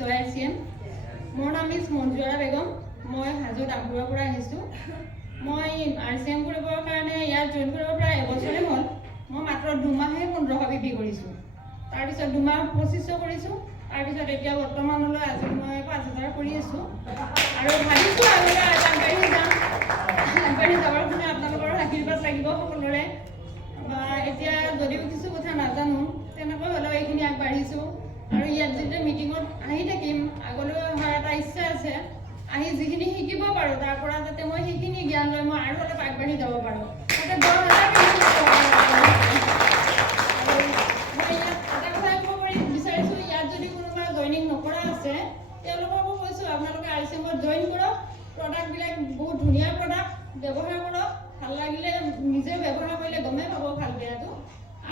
জয় RCM মোৰ নাম is Manjura Begum মই হাজো ডাঙপুৰৰ পৰা আহিছোঁ মই RCM কৰিবৰ কাৰণে ইয়াত জইন কৰিব প্ৰায় এবছৰে হ'ল মই মাত্ৰ 2 মাহে 1500 বিক্ৰী কৰিছোঁ তাৰ পিছত 2 মাহ 2500 কৰিছোঁ তাৰ পিছত এতিয়া বৰ্তমানলৈ আজি মই 5000 কৰি আছোঁ আৰু ভাবিছোঁ আগলৈ আগবাঢ়ি যাম আগবাঢ়ি যাবৰ কাৰণে আপোনালোকৰ আশীৰ্বাদ লাগিব সকলোৰে বা এতিয়া যদিও কিছু কথা নাজানো তেনেকৈ হ'লেও এইখিনি আগবাঢ়িছোঁ আৰু ইয়াত যেতিয়া মিটিঙত আহি থাকিম আগলৈ অহাৰ এটা ইচ্ছা আছে আহি যিখিনি শিকিব পাৰোঁ তাৰ পৰা যাতে মই সেইখিনি জ্ঞান লৈ মই আৰু অলপ আগবাঢ়ি যাব পাৰোঁ তাতে 10,000 বিচাৰিছোঁ ইয়াত যদি কোনোবা জইনিং নকৰা আছে তেওঁলোককো কৈছোঁ আপোনালোকে RCMত জইন কৰক প্ৰডাক্টবিলাক বহুত ধুনীয়া প্ৰডাক্ট ব্যৱহাৰ কৰক ভাল লাগিলে নিজে ব্যৱহাৰ কৰিলে গমেই পাব ভাল বেয়াটো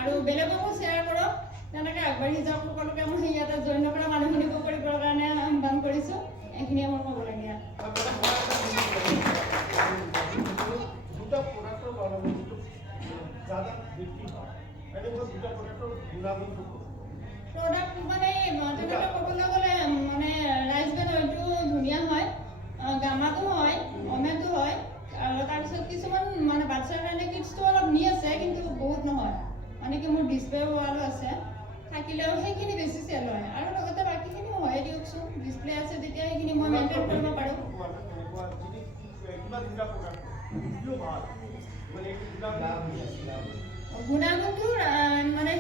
আৰু বেলেগকো শ্বেয়াৰ কৰক তেনেকৈ আগবাঢ়ি যাওক সকলোকে মই ইয়াতে জইন নকৰা মানুহখিনিকো কৰিবৰ কাৰণে আহ্বান কৰিছোঁ এইখিনিয়ে মই ক'বলগীয়া প্ৰডাক্ট মানে তেনেকৈ ক'বলৈ গ'লে মানে ৰাইচ ব্ৰেন অইলটো ধুনীয়া হয় গামাটো হয় অমেটো হয় আৰু তাৰপিছত কিছুমান মানে বাচ্চাৰ কাৰণে কিটছটো অলপ নি আছে কিন্তু বহুত নহয় মানে কি মোৰ ডিছপ্লে ৱালো আছে থাকিলেও সেইখিনি বেছি চেল হয় আৰু লগতে বাকীখিনিও হয় দিয়কচোন ডিছপ্লে আছে তেতিয়া সেইখিনি মই মেইনটেইন কৰিব পাৰোঁ গুণাগুণটো মানে